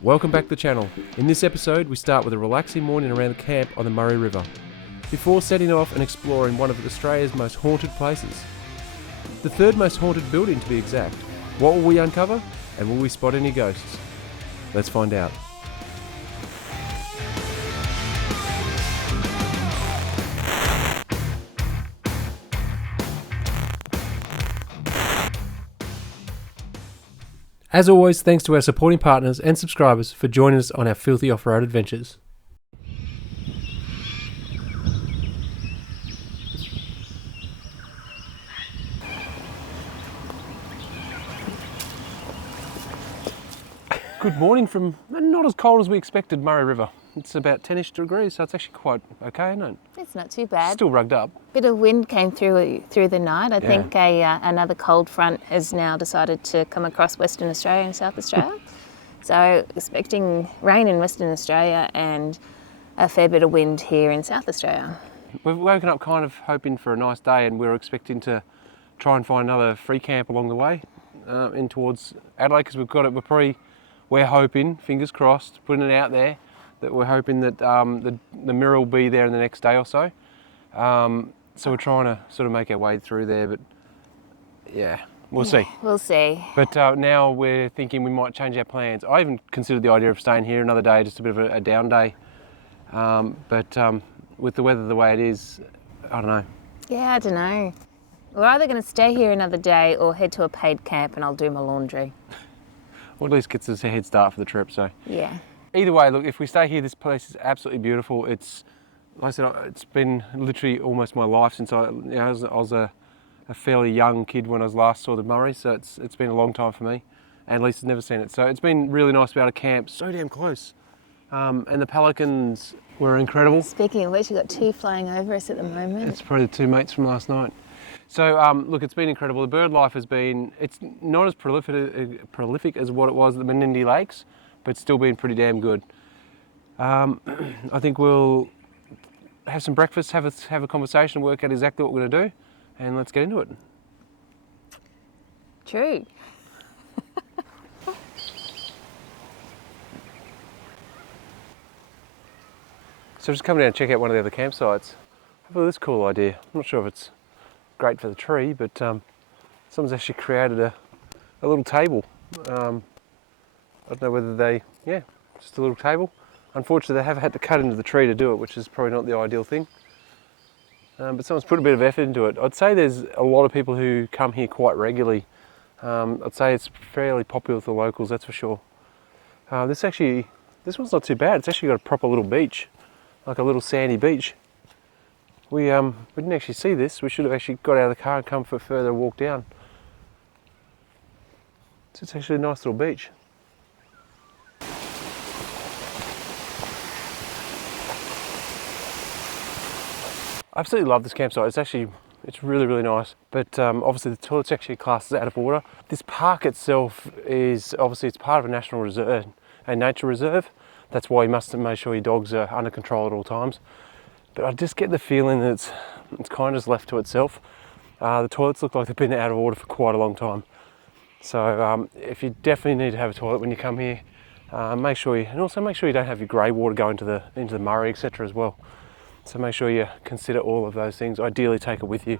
Welcome back to the channel. In this episode we start with a relaxing morning around the camp on the Murray River, before setting off and exploring one of Australia's most haunted places. The third most haunted building to be exact. What will we uncover, and will we spot any ghosts? Let's find out. As always, thanks to our supporting partners and subscribers for joining us on our filthy off-road adventures. Good morning from not as cold as we expected, Murray River. It's about 10-ish degrees, so it's actually quite okay, isn't it? It's not too bad. Still rugged up. Bit of wind came through the night. I think another cold front has now decided to come across Western Australia and South Australia. So expecting rain in Western Australia and a fair bit of wind here in South Australia. We've woken up kind of hoping for a nice day, and we're expecting to try and find another free camp along the way in towards Adelaide, because we're hoping, fingers crossed, putting it out there, that we're hoping that the mirror will be there in the next day or so. So we're trying to sort of make our way through there, but yeah, we'll see. We'll see. But now we're thinking we might change our plans. I even considered the idea of staying here another day, just a bit of a down day. But with the weather the way it is, I don't know. Yeah, I don't know. We're either going to stay here another day or head to a paid camp and I'll do my laundry. Well, at least gets us a head start for the trip, so. Yeah. Either way, look, if we stay here, this place is absolutely beautiful. It's, like I said, it's been literally almost my life since I was a fairly young kid when I last saw the Murray, so it's been a long time for me, and Lisa's never seen it. So it's been really nice to be able to camp so damn close. And the pelicans were incredible. Speaking of which, we've got two flying over us at the moment. It's probably the two mates from last night. So look, it's been incredible. The bird life has been, it's not as prolific as what it was at the Menindee Lakes, but it's still been pretty damn good. I think we'll have some breakfast, have a conversation, work out exactly what we're going to do, and let's get into it. True. So just coming down and check out one of the other campsites. I thought this cool idea. I'm not sure if it's great for the tree, but someone's actually created a little table. I don't know whether just a little table. Unfortunately, they have had to cut into the tree to do it, which is probably not the ideal thing. But someone's put a bit of effort into it. I'd say there's a lot of people who come here quite regularly. I'd say it's fairly popular with the locals, that's for sure. This one's not too bad. It's actually got a proper little beach, like a little sandy beach. We didn't actually see this. We should have actually got out of the car and come for a further walk down. So it's actually a nice little beach. I absolutely love this campsite. It's really, really nice. But obviously the toilet's actually classed as out of order. This park itself is, obviously it's part of a national reserve, a nature reserve. That's why you must make sure your dogs are under control at all times. But I just get the feeling that it's kind of just left to itself. The toilets look like they've been out of order for quite a long time. So if you definitely need to have a toilet when you come here, make sure you don't have your grey water go into the Murray, etc. as well. So make sure you consider all of those things. Ideally take it with you.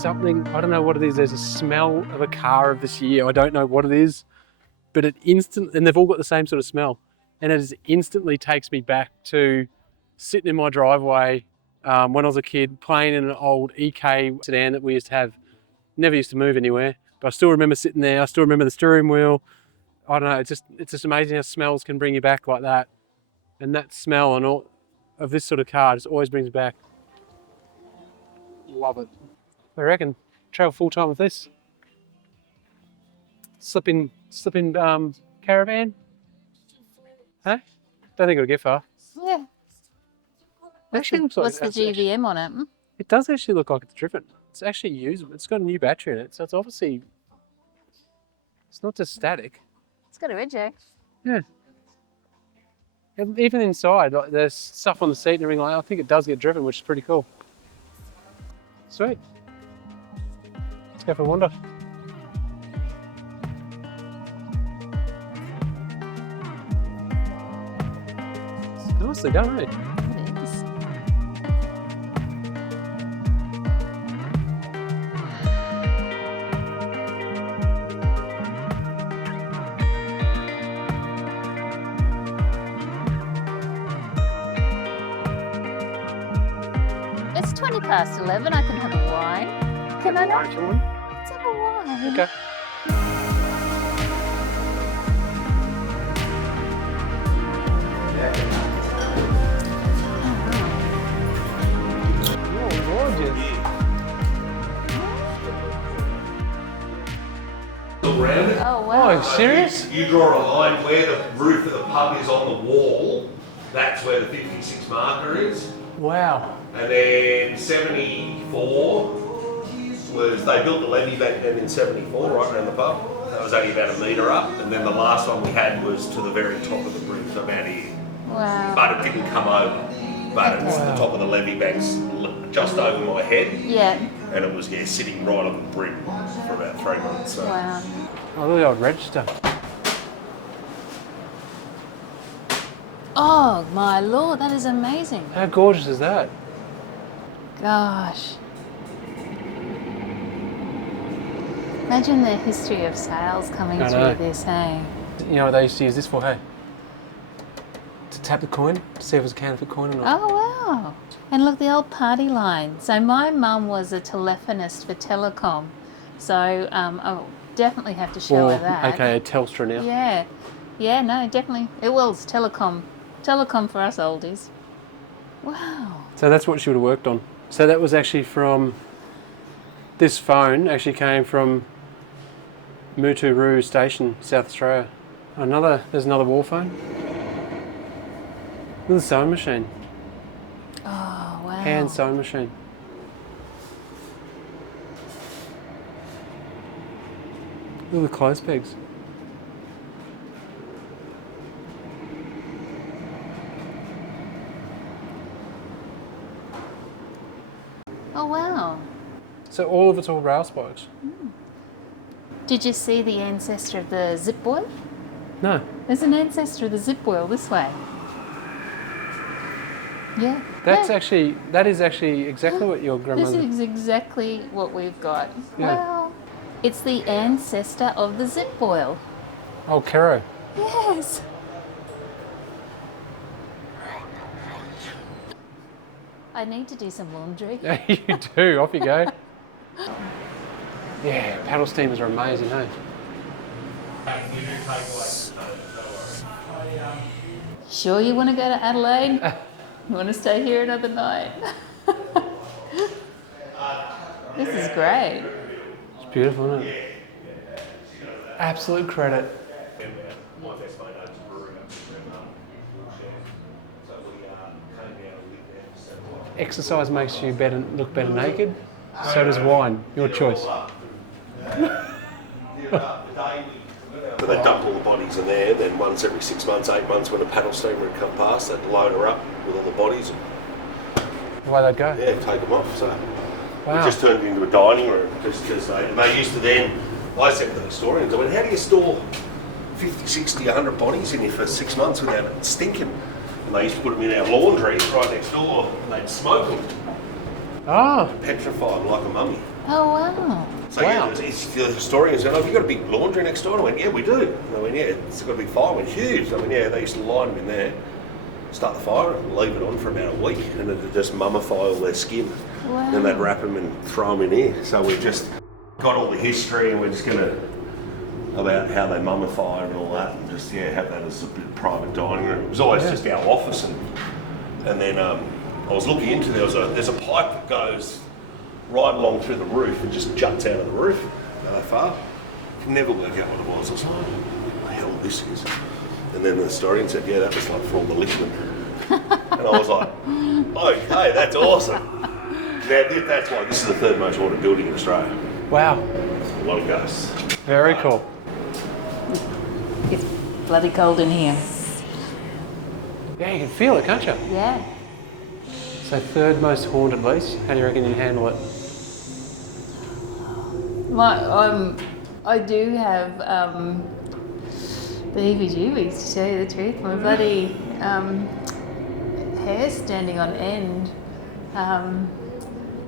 Something, I don't know what it is, there's a smell of a car of this year, I don't know what it is, but and they've all got the same sort of smell, and it just instantly takes me back to sitting in my driveway when I was a kid, playing in an old EK sedan that we used to have, never used to move anywhere, but I still remember sitting there, I still remember the steering wheel. I don't know, it's just amazing how smells can bring you back like that, and that smell and all of this sort of car just always brings me back. Love it. I reckon travel full time with this. Slipping caravan. Huh? Don't think it'll get far. Yeah. It actually looks like What's the GVM on it? It does actually look like it's driven. It's actually usable. It's got a new battery in it, so it's obviously It's not just static. It's got a ridge. Yeah. Even inside, like, there's stuff on the seat and everything like that. I think it does get driven, which is pretty cool. Sweet. Let's go for a wander. It's nicely done, eh? It is. It's 20 past 11. I can have a wine. Can I not? Let's have a wine. Okay. Oh, gorgeous. Around it. Oh, wow. Oh, serious? You draw a line where the roof of the pub is on the wall. That's where the 56 marker is. Wow. And then 74 was, they built the levee back then in 74, right around the pub. That was only about a metre up. And then the last one we had was to the very top of the bridge, so about here. Wow. But it didn't come over. But it's the top of the levee bank's just over my head. Yeah. And it was, sitting right on the bridge for about 3 months. So. Wow. Oh, look at the old register. Oh, my Lord, that is amazing. How gorgeous is that? Gosh. Imagine the history of sales coming I through know. this, hey? You know what they used to use this for, hey? To tap the coin, to see if it was a counterfeit coin or not. Oh, wow. And look, the old party line. So my mum was a telephonist for telecom. So I'll definitely have to show her that. Okay, Telstra now. Yeah. Yeah, no, definitely. It was telecom. Telecom for us oldies. Wow. So that's what she would have worked on. So that was actually from, this phone actually came from Muturoo Station, South Australia. There's another wall phone. Look at the sewing machine. Oh, wow. Hand sewing machine. Look at the clothes pegs. Oh, wow. So all of it's all rail spikes? Did you see the ancestor of the zip boil? No. There's an ancestor of the zip boil this way. Yeah. That is actually exactly what your grandmother... This is exactly what we've got. Yeah. Wow. It's the ancestor of the zip boil. Oh, Caro. Yes. I need to do some laundry. Yeah, you do. Off you go. Yeah, paddle steamers are amazing, hey? Sure you want to go to Adelaide? You want to stay here another night? This is great. It's beautiful, isn't it? Absolute credit. Exercise makes you look better naked. So does wine. Your choice. But they dump all the bodies in there, then once every 6 months, 8 months, when a paddle steamer would come past, they'd load her up with all the bodies and Away they'd go. take them off. So Wow. we just turned it into a dining room. Just they used to then, I said to the historians, I went, how do you store 50, 60, 100 bodies in here for 6 months without it stinking? And they used to put them in our laundry right next door, and they'd smoke them, Oh, petrify them like a mummy. Oh, wow. So Wow. the historians said, oh, have you got a big laundry next door? And I went, yeah, we do. And I went, yeah, it's got a big fire. I went, huge. I went, yeah, they used to line them in there, start the fire and leave it on for about a week, and it'd just mummify all their skin. Wow. Then they'd wrap them and throw them in here. So we just got all the history, and we're just going to, about how they mummify and all that, and just, have that as a bit of private dining room. It was always just our office, and then I was looking into there's a pipe that goes right along through the roof and just juts out of the roof that far. Can never work out what it was. I was like, what the hell this is? And then the historian said, yeah, that was like for all the liquid. And I was like, okay, that's awesome. Now, that's why this is the third most haunted building in Australia. wow. A lot of ghosts. Very cool. bloody cold in here. Yeah, you can feel it, can't you? Yeah. So third most haunted lease. How do you reckon you'd handle it? I do have the heebie-jeebies, to tell you the truth. My bloody hair standing on end.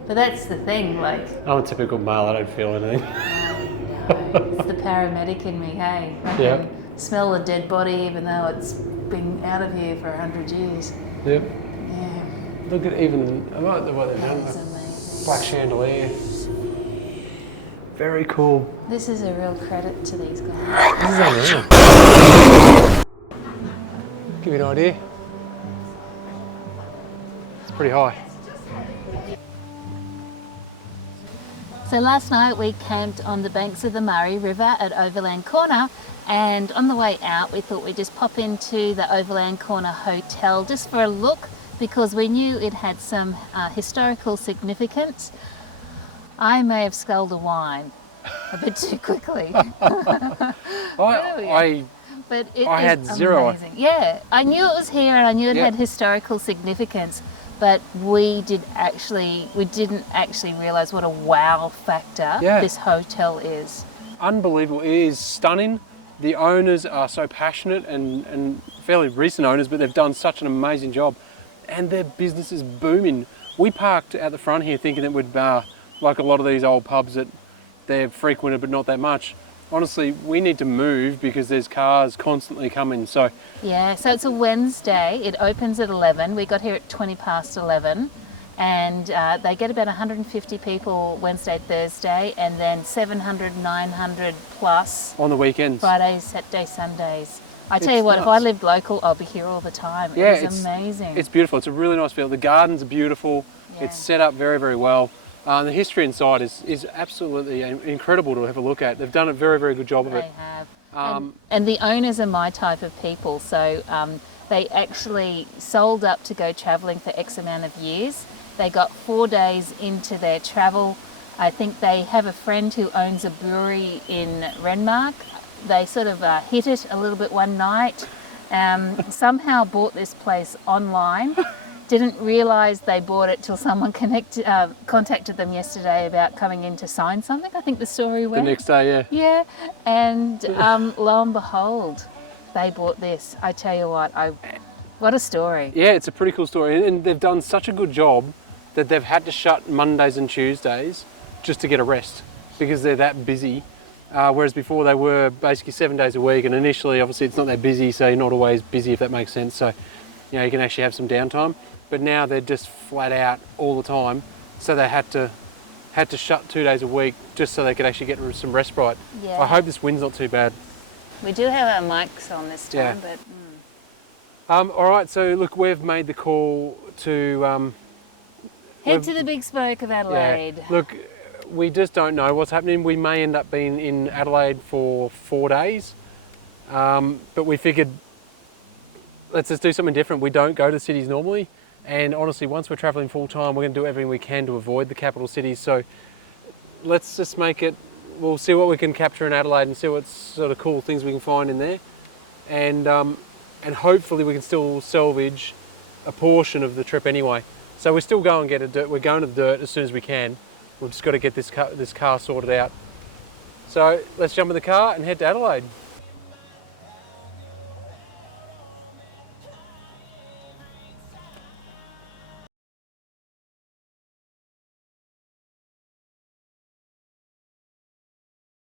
But that's the thing, like... I'm a typical male, I don't feel anything. No, it's the paramedic in me, hey? I can smell a dead body even though it's been out of here for 100 years. Yep. Yeah. Look at even, I like the way they've done That's that. amazing. Black chandelier. Very cool. This is a real credit to these guys. This is unreal. Give you an idea. It's pretty high. So last night we camped on the banks of the Murray River at Overland Corner, and on the way out we thought we'd just pop into the Overland Corner Hotel just for a look, because we knew it had some historical significance. I may have sculled a wine a bit too quickly. But it I is had zero. amazing. Yeah, I knew it was here and I knew it had historical significance, but we didn't actually realise what a wow factor this hotel is. Unbelievable. It is stunning. The owners are so passionate and fairly recent owners, but they've done such an amazing job. And their business is booming. We parked at the front here thinking it would, like a lot of these old pubs that they've frequented but not that much. Honestly, we need to move because there's cars constantly coming. So yeah, so it's a Wednesday. It opens at 11. We got here at 20 past 11. And they get about 150 people Wednesday, Thursday, and then 700, 900 plus on the weekends. Fridays, Saturdays, Sundays. I tell you what, nuts. if I lived local, I'd be here all the time. Yeah, it's amazing. It's beautiful. It's a really nice feel. The gardens are beautiful. Yeah. It's set up very, very well. The history inside is absolutely incredible to have a look at. They've done a very, very good job of it. They have. And the owners are my type of people. So they actually sold up to go travelling for X amount of years. They got 4 days into their travel. I think they have a friend who owns a brewery in Renmark. They sort of hit it a little bit one night. Somehow bought this place online. Didn't realise they bought it till someone contacted them yesterday about coming in to sign something. I think the story went. The next day, yeah. Yeah, and lo and behold, they bought this. I tell you what a story. Yeah, it's a pretty cool story. And they've done such a good job that they've had to shut Mondays and Tuesdays just to get a rest because they're that busy. Whereas before they were basically 7 days a week, and initially obviously it's not that busy, so you're not always busy, if that makes sense. So, you know, you can actually have some downtime. But now they're just flat out all the time, so they had to shut 2 days a week just so they could actually get some respite. Yeah. I hope this wind's not too bad. We do have our mics on this time, but... all right, so look, we've made the call to... head to the big spoke of Adelaide. Yeah. Look, we just don't know what's happening. We may end up being in Adelaide for 4 days, but we figured let's just do something different. We don't go to cities normally. And honestly, once we're travelling full time, we're going to do everything we can to avoid the capital cities. So let's just make it, we'll see what we can capture in Adelaide and see what sort of cool things we can find in there. And hopefully we can still salvage a portion of the trip anyway. So we're still going to get we're going to the dirt as soon as we can. We've just got to get this car sorted out. So let's jump in the car and head to Adelaide.